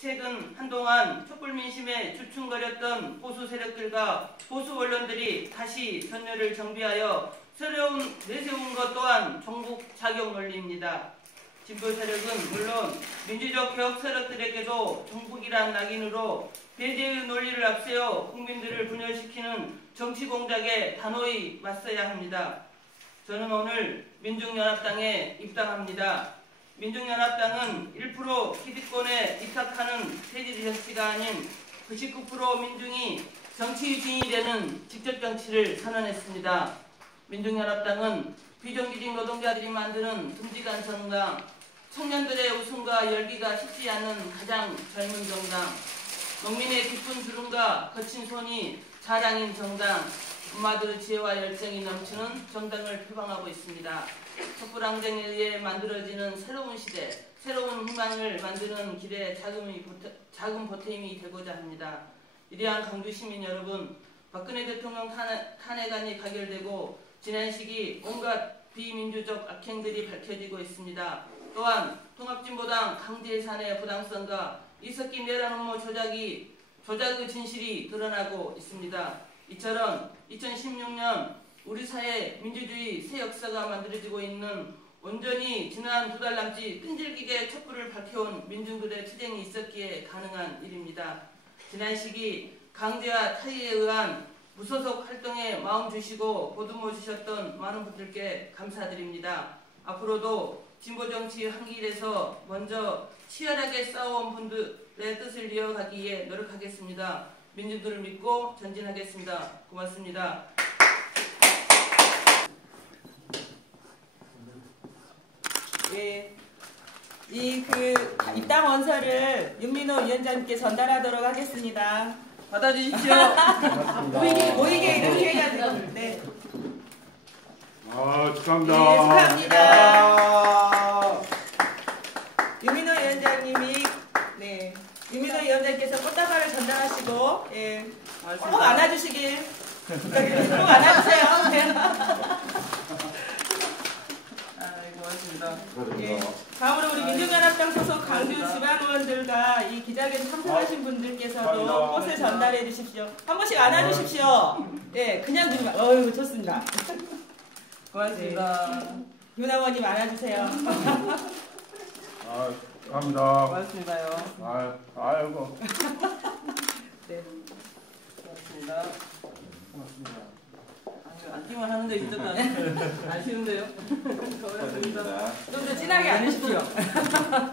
최근 한동안 촛불 민심에 주춤거렸던 보수 세력들과 보수 언론들이 다시 전열을 정비하여 새로운 내세운 것 또한 종북 자격 논리입니다. 진보 세력은 물론 민주적 개혁 세력들에게도 종북이란 낙인으로 배제의 논리를 앞세워 국민들을 분열시키는 정치 공작에 단호히 맞서야 합니다. 저는 오늘 민중연합당에 입당합니다. 민중연합당은 1% 기득권에 체질 정치가 아닌 99% 민중이 정치 유진이 되는 직접 정치를 선언했습니다. 민중연합당은 비정규직 노동자들이 만드는 정당, 청년들의 웃음과 열기가 식지 않는 가장 젊은 정당, 농민의 기쁜 주름과 거친 손이 자랑인 정당, 엄마들의 지혜와 열정이 넘치는 정당을 표방하고 있습니다. 촛불항쟁에 의해 만들어지는 새로운 시대, 새로운 희망을 만드는 길에 작은, 보태, 작은 보탬이 되고자 합니다. 이러한 강주 시민 여러분, 박근혜 대통령 탄핵, 탄핵 안이 가결되고 지난 시기 온갖 비민주적 악행들이 밝혀지고 있습니다. 또한 통합진보당 강제산의 부당성과 이석기 내란 업무 조작이 조작의 진실이 드러나고 있습니다. 이처럼 2016년 우리 사회 민주주의 새 역사가 만들어지고 있는 온전히 지난 두 달 남짓 끈질기게 촛불을 밝혀온 민중들의 투쟁이 있었기에 가능한 일입니다. 지난 시기 강제와 타의에 의한 무소속 활동에 마음 주시고 보듬어 주셨던 많은 분들께 감사드립니다. 앞으로도 진보 정치 한길에서 먼저 치열하게 싸워온 분들의 뜻을 이어가기 위해 노력하겠습니다. 민주들을 믿고 전진하겠습니다. 고맙습니다. 예. 이그 입당 원서를 윤민호 위원장님께 전달하도록 하겠습니다. 받아주십시오. 모이게 모이게 이렇게 해야 돼요. 네. 아, 네, 축하합니다. 축하합니다. 윤민호 위원장님이 네. 윤민호 위원장님께서 꽃다발을 전달하시고 예. 꼭 안아주시길 부탁드립니다. 꼭 안아주세요. 네. 아이고, 고맙습니다. 예. 다음으로 우리 민중연합당 소속 강주 지방의원들과 이 기자회견 참석하신 분들께서도 꽃을 전달해 주십시오. 한 번씩 안아주십시오. 예, 그냥 주지 마. 어유 좋습니다. 고맙습니다. 윤 아버님 안아주세요. 아, 축하합니다. 고맙습니다요. 아, 아이고. 네. 고맙습니다. 고맙습니다. 앉기만 하는데 있었다. 아쉬운데요? 고맙습니다. 좀 더 진하게 안으십시오.